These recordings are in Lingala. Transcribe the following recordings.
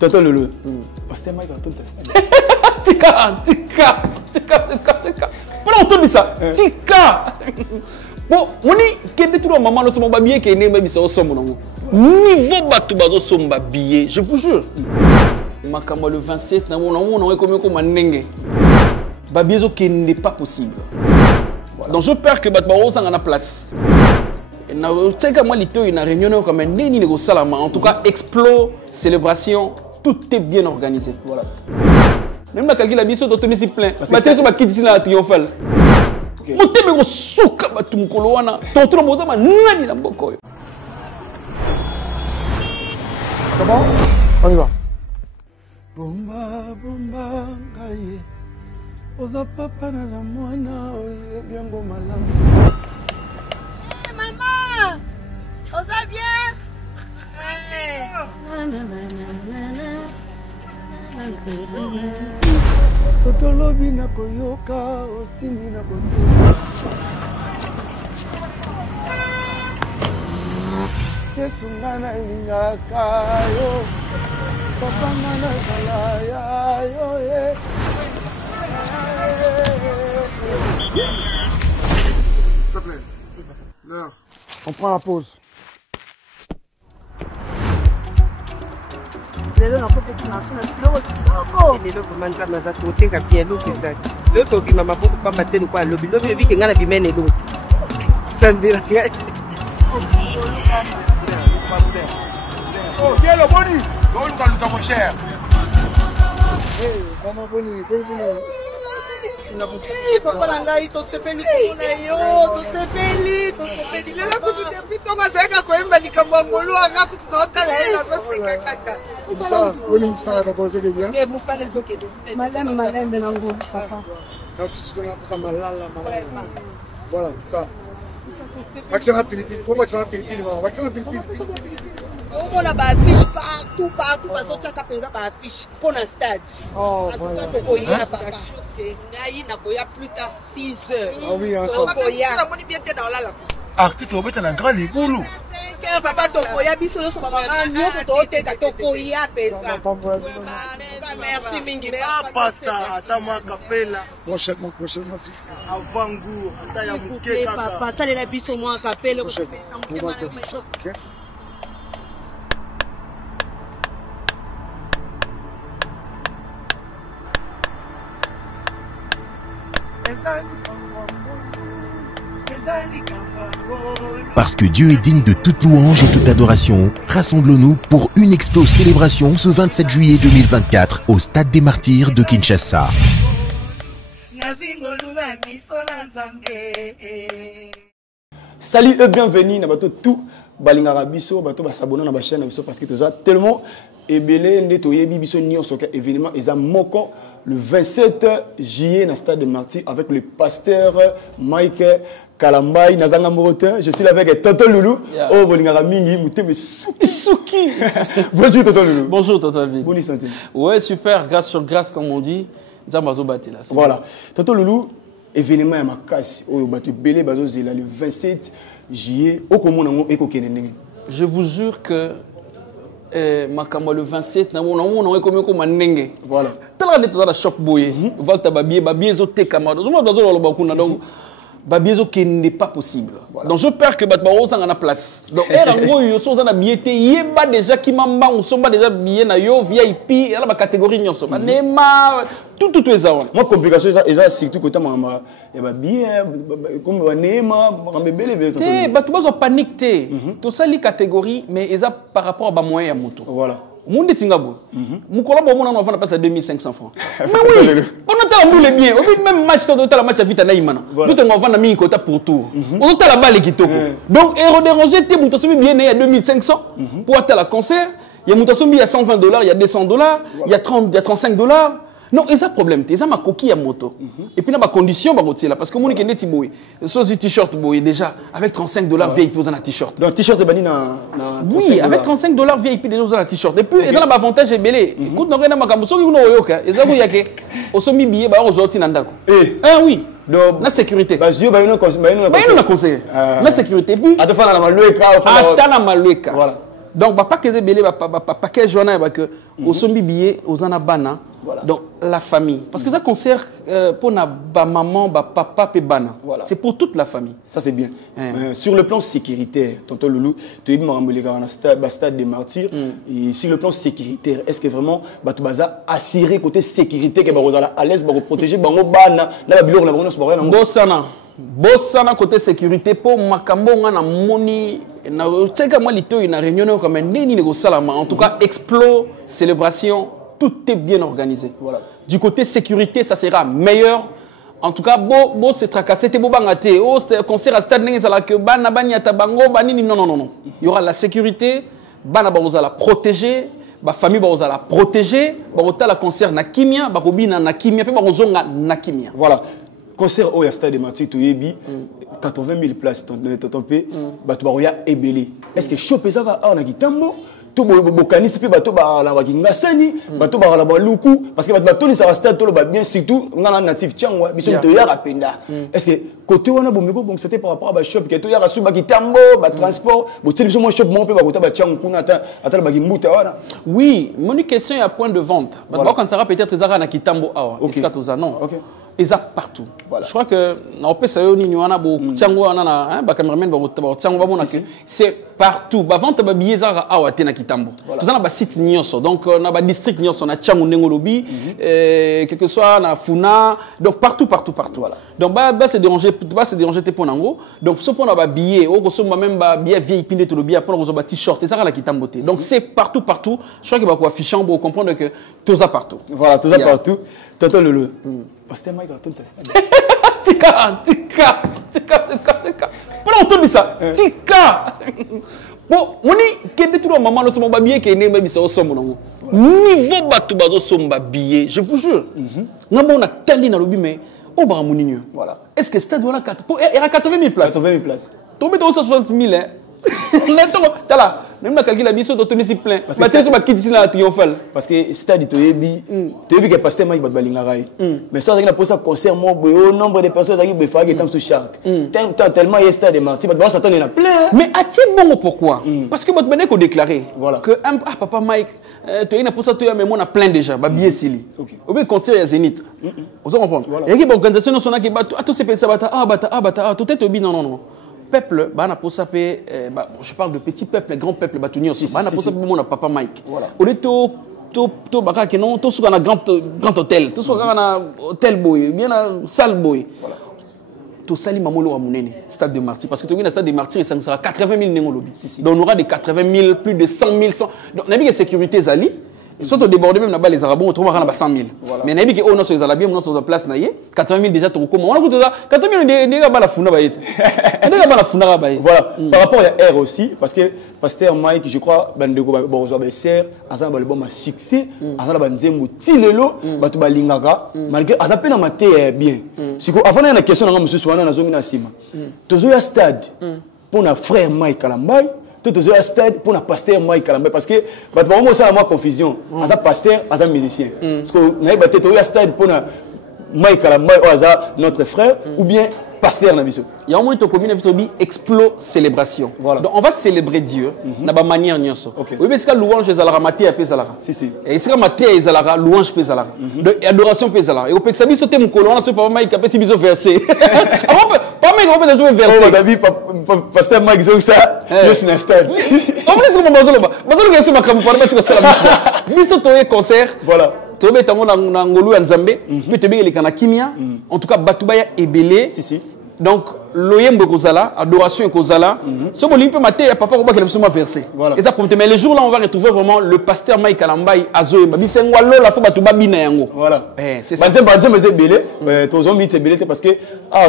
Tonton Loulou. Pasteur Mike Antoine, ça Tika. Pour entendre ça, Tika. Bon, on dit que tout le moment, nous sommes bien qu'il y a des gens qui sont niveau bateau somba billet, je vous jure. Makamba le 27, on est comme un nenge. Babiezo qui n'est pas possible. Donc je perds que Batbaro s'en a place. Et moi, il y a une réunion comme un neni salama. En tout cas, explo, célébration, tout est bien organisé. Voilà. Même la calcul a mis sur d'autres plein. Mathieu sur ma kit ici là triomphal. Mon thème est souka batum koloana. Tonton moto ma nani na boko. C'est bon? On y va. Bomba ngaye. Oza papa na zamwana oye biango malamu. Maman, oza bien? Totolobi na koyoka otini na kotosa. Yesu ngana ilingaka yo. Papa ngana kalaya yo ye. S'il te plaît. L'heure. On prend la pause. lelo nakote kinasona lelo kitoko lelo komanza naza toteka bien lo tezaki lelo tobima maboko pamba te kwa lobi lobi vike ngana bimene lo sambira ngai Oh, tiens le boni. Go luka mon cher. Eh, maman boni, papa na ngai tosepeli kuna yo tosepeli lelo kutu depito mazeka koyemba likambo ya ngolu anga kutu naotala ye na baseka kaka Musala d'abord, c'est bien. Eh, musala ezokende madame malembe nango papa Donc, tu connais ça malala. Voilà, ça. Vaccin à Philippines. Faut vaccin à Philippines, maman. Vaccin à Philippines. on a ba affiche partout bazotiaka mpenza ba affiche pour na stade atuka tokoya papa ngai nakoya plus tard 6 heures Ah oui, ensemble. namoni bien te na olala Artiste obeta na grand libulu. papa tokoya biso nyonso bamama nyonso tooteka tokoya mpenza merci mingi Pasta atama kapela. Prochainement, si. Avant goût, ata ya muke kaka. papa salela biso mwa kapele Ok. Parce que Dieu est digne de toute louange et toute adoration, rassemblons-nous pour une expo célébration ce 27 juillet 2024 au Stade des Martyrs de Kinshasa. Salut et bienvenue dans bateau tout balingara biso bateau ba s'abonner dans ma chaîne biso parce que tout ça tellement ebelé ndeto yebi biso nyonso ka événement eza moko le 27 juillet dans Stade des Martyrs avec le pasteur Mike Kalambay Nazanga Morotin. Je suis là avec Tonton Loulou. Oh balingara mingi muteme suki. Bonjour Tonton Loulou. Bonjour Tonton Loulou. Bonne santé. Ouais, super, grâce sur grâce comme on dit. Voilà. Tonton Loulou, événement à Makassi, au bateau Belé Bazozela le 27 juillet, au Komon et Kokenene. Je vous jure que Makamba le 27, on est comme un nenge. Voilà. T'as l'air d'être dans la shop boy. Voilà, t'as babier zoté camarade. Babiezo qui n'est pas possible. Voilà. Donc je perds que Batbaro s'en a place. Donc erango yo so na billet yeba déjà qui mamba on somba déjà billet na yo VIP et la catégorie nyonso. Nema tout ça. Moi complication ça surtout côté mama et ba billet comme nema bébé té batbazo panique té. Tout ça les catégories mais ça par rapport à ba moyen ya moto. Voilà. Monde Singapore. Mon collabo mon on va passer à 2500 francs. Mais oui, on a nous les biens. Au même match total match à vite naïmana. Nous on va na quota pour tour. On a la balle qui toque. Donc héros déranger té muto sobi bien à 2500 pour atteindre la concert, il y a muto sobi à $120, il y a $200, il y a 35 $. Non, il y a un problème, il y a ma coquille à moto. Et puis, il y a des conditions là parce que mon équipe est boy. Ce t-shirt boy déjà avec $35 VIP dans un t-shirt. Donc t-shirt c'est bani na oui, avec $35 VIP déjà dans un t-shirt. Et puis, il y a un avantage belé. Écoute, nous avons un so qui nous yoka. Et ça vous y a que au sommet billet ba aujourd'hui nandako. Ah oui. Donc la sécurité. Parce que ba nous conseiller. La sécurité puis attends na malueka attends na malueka. Voilà. Donc papa que des belé paquet journal que au sombi billet aux anabana. Voilà. Donc la famille parce que ça concerne pour na ba maman ba papa pe bana. Voilà. C'est pour toute la famille. Ça c'est bien. Sur le plan sécuritaire, tonton Loulou, tu es marambelé dans stade des martyrs et sur le plan sécuritaire, est-ce que vraiment batu baza assurer côté sécurité que ba à l'aise ba protéger bango bana na ba biloko na bango so ba na bosana. Bossana côté sécurité pour makambo na moni na teka moi lito une réunion comme nini nego salama en tout cas explo célébration tout est bien organisé. Voilà. Du côté sécurité ça sera meilleur. En tout cas bo se tracasser te bo bangaté oh concert à stade ningi sala que bana banya tabango banini non. Il y aura la sécurité bana ba la protéger ba famille ba la protéger ba la concert na kimia ba kobina na kimia pe ba zonga na kimia. Voilà. Concert au Stade des Martyrs, tu y 80 000 places, ton pays, tu vas ébélé. Est-ce que choper ça va en Akitambo? Tu vas bocanis, puis tu vas la Wakingasani, tu vas la Baloukou, parce que tu vas ça va stade, tu vas bien, surtout, on a un natif Tchangwa, ils sont de Yara Penda. Est-ce que côté on a bon c'était par rapport à shop, que tu as sous Bakitambo, transport, tu as moins shop, mon peu, tu vas Tchangou, attends, Bagimbuta. Oui, mon question est à point de vente. Quand ça va peut-être Zara Nakitambo, est-ce que tu as non? Exact partout. Voilà. Je crois que c'est partout. Avant de billet zara awa tena kitambo. Tout ça na ba site nyonso. Donc na ba district nyonso na Tchangu Nengolobi, quel que soit na Funa, donc partout. Voilà. Donc c'est déranger te pour nango. Donc ce pour na ba billet, au gros somba même ba billet vieille pinde to le billet pour na ba t-shirt, ça la kitambo te. Donc c'est partout. Je crois que ba ko affichant pour comprendre que tout ça partout. Voilà, tout ça partout. Tonton Lolo. Pasteur Mike Artom ça Tika. Pour entendre ça, Tika. Bon, on est que tout le maman le somba billet qui est né mais ça au somme nango. Niveau batu bazo somba billet, je vous jure. Ngamo na tali na lobi mais au bara moninyo. Voilà. Est-ce que stade voilà 4 pour il y a 80 000 places. 80 000 places. Tombé dans 60 000 hein. Là, même la calcul la mission d'autonomie si plein. Parce que c'est pas qui dit là triomphal. Parce que stade toyebi que pasteur Mike Balingarai. Mais ça on a posé un concert mon nombre de personnes qui be faire que sur chaque. Tellement il stade de Marty, bah ça t'en plein. Mais a-t-il bon pourquoi? Parce que votre bené ko déclaré que papa Mike tu as pour ça tu mais moi on a plein déjà, ba billet sili. OK. Au bien concert ya Zénith. Vous comprenez? Il y a une organisation nationale qui bat tout ces ça bata tout est obi non. Peuple, je parle de petit peuple, grand peuple, mon papa Mike. Au lieu to baka que non, tout sur un grand hôtel, tout sur un hôtel boy, bien un salle boy. Tout sali mamolo amunene, stade de Martyrs, parce que tu viens stade de Martyrs, ça sera 80 000 nengolobi. Donc on aura des 80 000, plus de 100 000. Donc on a vu que sécurité zali. Ils sont débordés même là-bas les Arabes, on trouve 100 000. Mais on a vu que on a sur les Arabiens, on a sur la place naïe, 80 000 déjà tout comment. On a vu ça, 80 000 n'est pas la funa baït. N'est pas la funa baït. Voilà. Par rapport à R aussi, parce que pasteur Mike, je crois, bandego bozo beser, azan balbom a succès, azan banzembo tilelo, batu balingaka, malgré azan pena maté bien. Siko avant na question na monsieur Soana na zomi na sima. Tozo ya stade pour na frère Mike Kalambay. Tout au stade pour la pasteur Mike Kalambay parce que ça a moi confusion as un pasteur as un musicien parce que n'a pas été au stade pour Mike Kalambay ou notre frère ou bien pasteur na biso il y a un moment où commune biso explo célébration voilà. Donc on va célébrer Dieu na ba manière nyonso oui parce que louange ezalaka maté a pesalara si et c'est maté ezalaka louange pesalara de adoration pesalara et au peksa biso te mukolo on a ce papa Mike apesi biso verset pas mais on peut trouver verset David pasteur Mike zo ça juste un stade on me laisse comme bazolo que sur ma campagne pas tu ça la biso toye concert voilà tobe tango na ngolu ya Nzambe pe tobe elekana kimia en tout cas batubaya ebelé si donc loyembo kozala adoration kozala so bolimpe maté ya papa ko ba kelebso ma verset et ça mais le jour là on va retrouver vraiment le pasteur Mike Kalambay azoyemba bisengo lola fo batu babina yango voilà c'est ça banzemba c'est belé tozo mi c'est belé parce que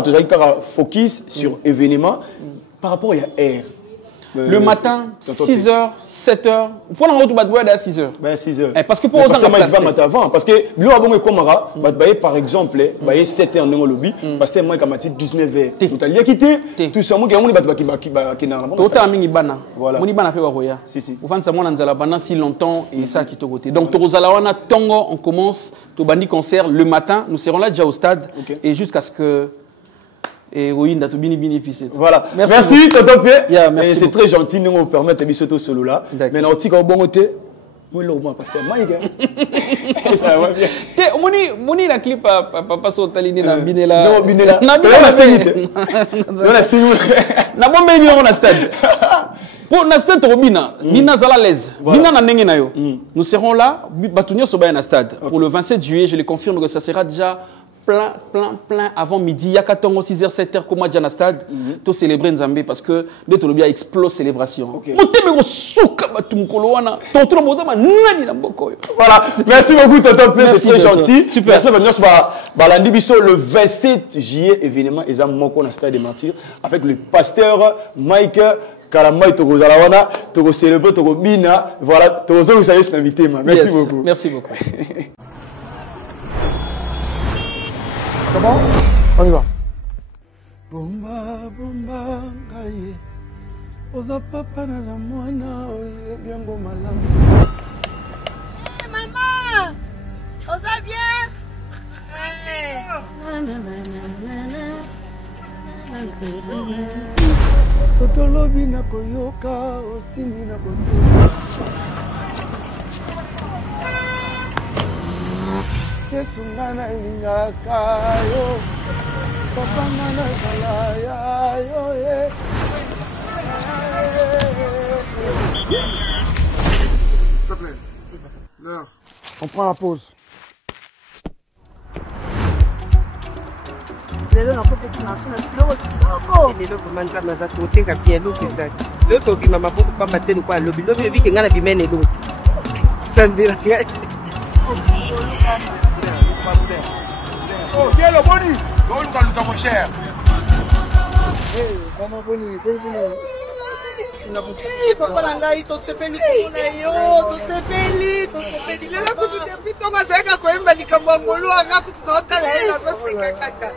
tozaki kara focus sur événement par rapport à R. Le matin, 6h, 7h. Pour la route, tu vas à 6h. 6h. Parce que pour autant, avant. Parce que, par exemple, 7h dans le lobby, parce que moi, quand je 19h, tu as quitté, tout ça, moi, je suis si longtemps et ça qui te côté. Donc, on commence, tu bandit concert le matin, nous serons là déjà au stade et jusqu'à ce que et Royinda to bini bini puis c'est tout. Voilà. Merci Tonton Pierre. Yeah, merci c'est très gentil nous nous permettre de ce solo là. Mais on tika bon côté. Moi là moi pasteur Mike. Ça va bien. Te moni la clip papa so talini na binela. Non binela. Na binela singite. Non la singite. Na bombe ni on a stade. Pour na stade to bina, bina zala l'aise. Bina na ndenge na yo. Nous serons là batunyo so ba na stade pour le 27 juillet, je le confirme que ça sera déjà plein avant midi. Il y a 14h, 6h, 7h, comme déjà dans le stade. Tout célébrer Nzambé parce que le Tolobia explose célébration. Voilà. Merci beaucoup, Tonton P. C'est très gentil. Super. Merci. Le 27 juillet, événement, ils ont dans le stade des Martyrs avec le pasteur Mike. Karamai Togo Zalawana, Togo Célébrer, Togo Bina. Voilà, Togo Zong Sayus l'invité. Merci beaucoup. Merci beaucoup. C'est bon? On y va. Bomba, bomba, ngai. Oza papa na za mwana, oye biango malamu. Hey, maman! Oza bien? Soto lobi na koyoka, ostini na kotosa. Yesu ngana ilingaka yo, papa ngana kalaya yo ye. S'il te plaît. L'heure. On prend la pause. lelo nakopeki marché na biloko kitoko lelo vraimen nzambe aza kotenga bien eloko ezali lelo tobima maboko pamba te lokwa alobi lobi ebike ngai na bimene eloko sambela ngai Oh, viens le boni. Go Luka mon cher. Hey, maman boni, boni. Papa na ngai tosepeli komona yo, tosepeli. Lelo kutu depuis tongo azalaka koyemba likambo ya ngolu anga kutu naotala ye nazoseka kaka.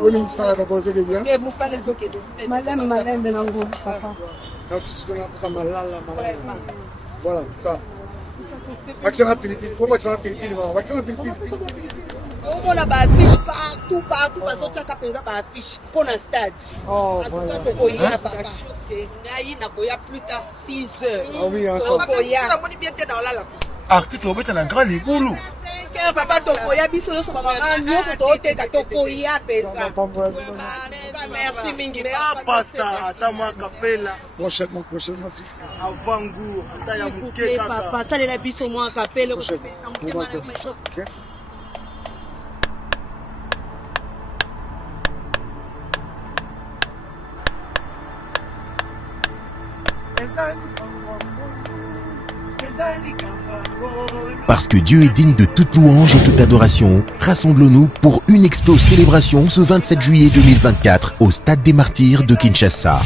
Boni mosala d'abord ezoke bien. Mosala ezokende te. Madame malembe nango papa. Non, tu sais qu'on a malala. Voilà, ça. Vaccin à pilipili. Faut vaccin à pilipili, maman. Vaccin à pilipili. On a ba affiche partout, bazotiaka penza ba affiche pour le stade. Oh, voilà. Tokoya papa. Ngai nakoya plus tard 6 heures. Ah oui, hein, ça. Tokoya. Na moni bien te dans la. Artiste au bête na grand libulu. Papa tokoya biso yo so baba nyoko toteka tokoya penza. Merci mingi. Pasta atama kapela. Prochainement si. Avant goût, ataya muke kaka. Papa, ça les biso moi kapela. OK. Parce que Dieu est digne de toute louange et toute adoration, rassemblons-nous pour une explose célébration ce 27 juillet 2024 au Stade des Martyrs de Kinshasa.